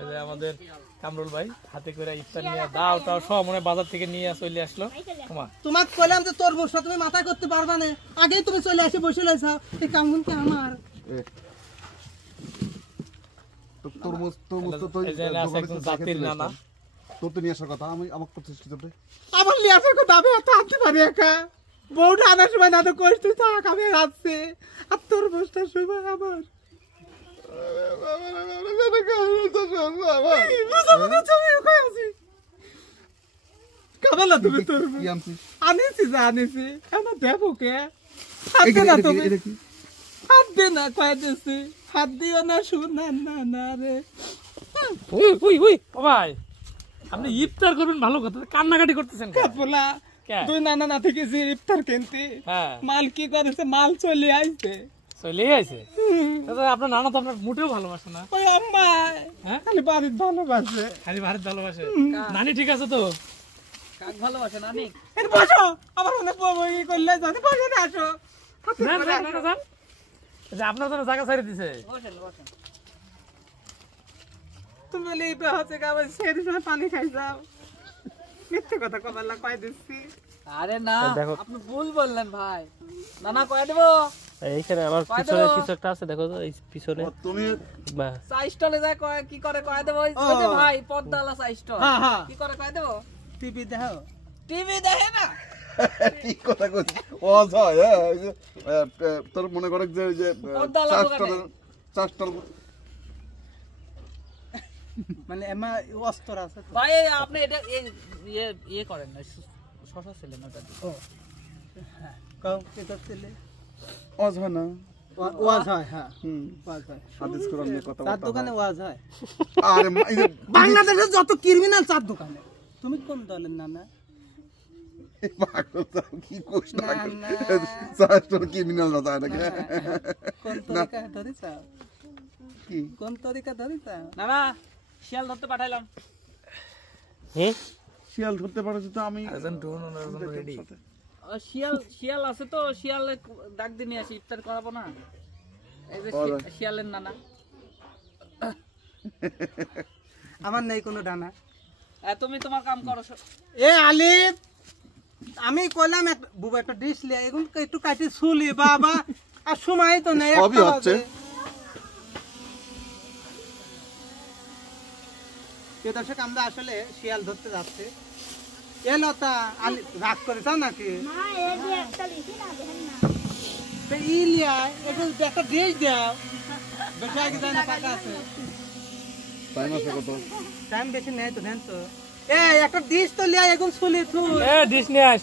এই যে আমাদের কামরুল ভাই হাতে করে ইফতার নিয়ে দাও তাও সব মনে বাজার থেকে নিয়ে চলে আসলো। তোমাকে কইলাম যে তোর বসা তুমি মাথা করতে পারবা না, আগেই তুমি চলে এসে বসে লাইছাও। এই কামগুন কি আমার? তরমুজ তো তো এই যে একদম জাতির নানা তোর তো নিয়ে আসার কথা, আমি আমাকে করছিস কি তোর? আমার নিয়ে আসার কথা আমি এত আনতে পারি একা। বউটা আনার সময় না তো কইস তুই থাক, আমি আসছি। আর তোর বসটা সময় আমার আনিছি যা আনিছি আমার দেখো কে হাত দে না তুমি, হাত দে না কয়ে দিছি, হাত দিও না শোনা না না রে। ভাই আপনি ইফতার করবেন ভালো কথা, কান্নাকাটি করতেছেন বলা তুই নানা না থেকে যে ইফতার কিনতে মাল কি করেছে, মাল চলে আইছে। চলে আইছে? আপনার নানা তো আপনার মোটেও ভালোবাসে না। ওই আম্মা খালি বাড়ির ভালোবাসে, খালি বাড়ির ভালোবাসে। নানি ঠিক আছে তো? কাক ভালোবাসে নানি? একটু বসো, আমার মনে বই করলে জানি বসে না, আসো। আপনার জন্য জায়গা ছাড়ি দিছে। তুমি বলে এই হচ্ছে আবার সেই সময় পানি খাই যাও, মিথ্যে কথা কবাল্লা কয়ে দিচ্ছি। আরে না আপনি ভুল বললেন ভাই, নানা কয়ে দেবো। এইখানে আমার পিছনে কিছু একটা আছে দেখো তো, এই পিছনে তুমি চা স্টলে যায় কয় কি করে কয়ে দেবো ভাই, পদ্মালা চা স্টল কি করে কয়ে দেবো? টিভি দেখো, টিভি দেখে না ঠিক কথা কইছিস। ও যায় তোর মনে করে যে চাষটা মানে এমা অস্ত্র আছে ভাই। আপনি এটা ইয়ে করেন না, শশা ছিলেন ওটা। ও হ্যাঁ কাও কি করছিলে? ওয়াজ হয় না? ওয়াজ হয়, হ্যাঁ ওয়াজ হয়। হাদিস কোরআন নিয়ে কথা চার দোকানে ওয়াজ হয়। আরে বাংলাদেশের যত ক্রিমিনাল চার দোকানে। তুমি কোন দলের নানা? পাগল কি কোশ না, চাষটা ক্রিমিনাল না তাই নাকি? কোন তরিকা ধরিছা? কি কোন তরিকা ধরিছা? নানা শিয়াল ধরতে পাঠাইলাম। শিয়াল ধরতে পারছো তো? আমি রেডি। শিয়াল আছে তো, শিয়াল ডাক দিয়ে নিয়ে আসি, ইফতার করাবো না। এই যে শিয়ালের নানা। আমার নেই কোনো ডানা। তুমি তোমার কাম করো। এ আলিফ, আমি কইলাম বুবা একটা ডিশ লিয়া, এখন একটু কাটি ছুলি বাবা, আর সময় তো নেই। সবই হচ্ছে। দর্শক আমরা আসলে শিয়াল ধরতে যাচ্ছি। এ লতা রাগ করেছ নাকি? ইলিয়া একটা ডিশ দাও, বেশি আগে যায় না, টাকা আছে, টাইম বেশি নেই তো। নেন তো একটা ডিশ তো লিয়া, এখন ছুলি তুই ডিশ নিয়ে আস।